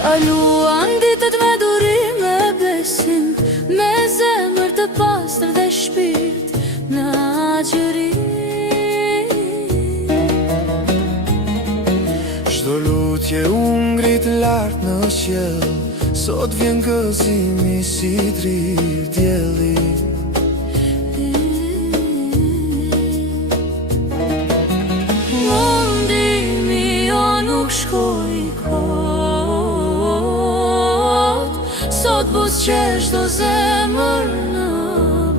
Kaluan ditët me durim me besim, me zemër të pastër dhe shpirt në aqëri. Çdo lutje u ngrit lart në qiell, sot vjen gëzimi si dridh dielli. Mundimi jo nuk shkoj sot buzëqesh do zemër në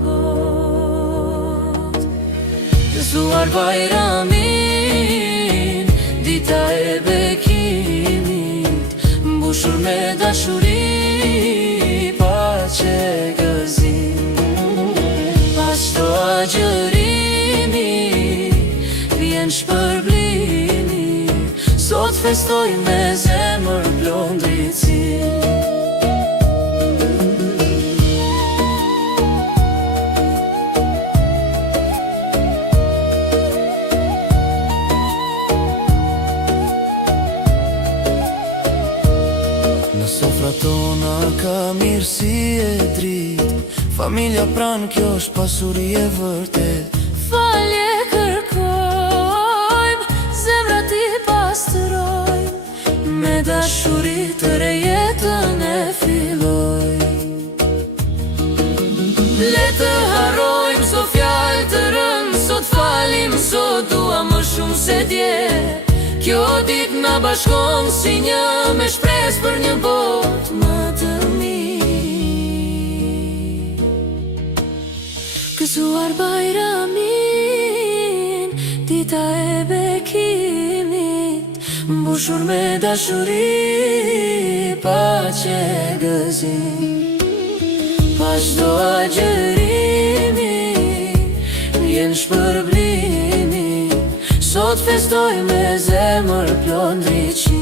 bot. Gëzuar Bajramin, dita e bekimit, mbushur me dashuri, paqe gëzim. Pas çdo agjërimi, vjen shpërblimi, sot festoj me zemër plon drejtësi. Në sofrat tona ka mirësi e dritë, familja pranë, kjo është pasuri e vërtet. Falje kërkojmë, zemrat i pastrojmë, me dashuri të re jetën e fillojmë. Le të harrojmë so fjalë të rënd, sot falim, sot dua më shumë se dje. Kjo ditë na bashkon si një me shpresë për një botë më të mirë. Gëzuar Bajramin, dita e bekimit, mbushur me dashuri, paqe gëzim. Pas çdo agjërimi, vjen shpërblimi, sot festoj me zemër plon drejtësi.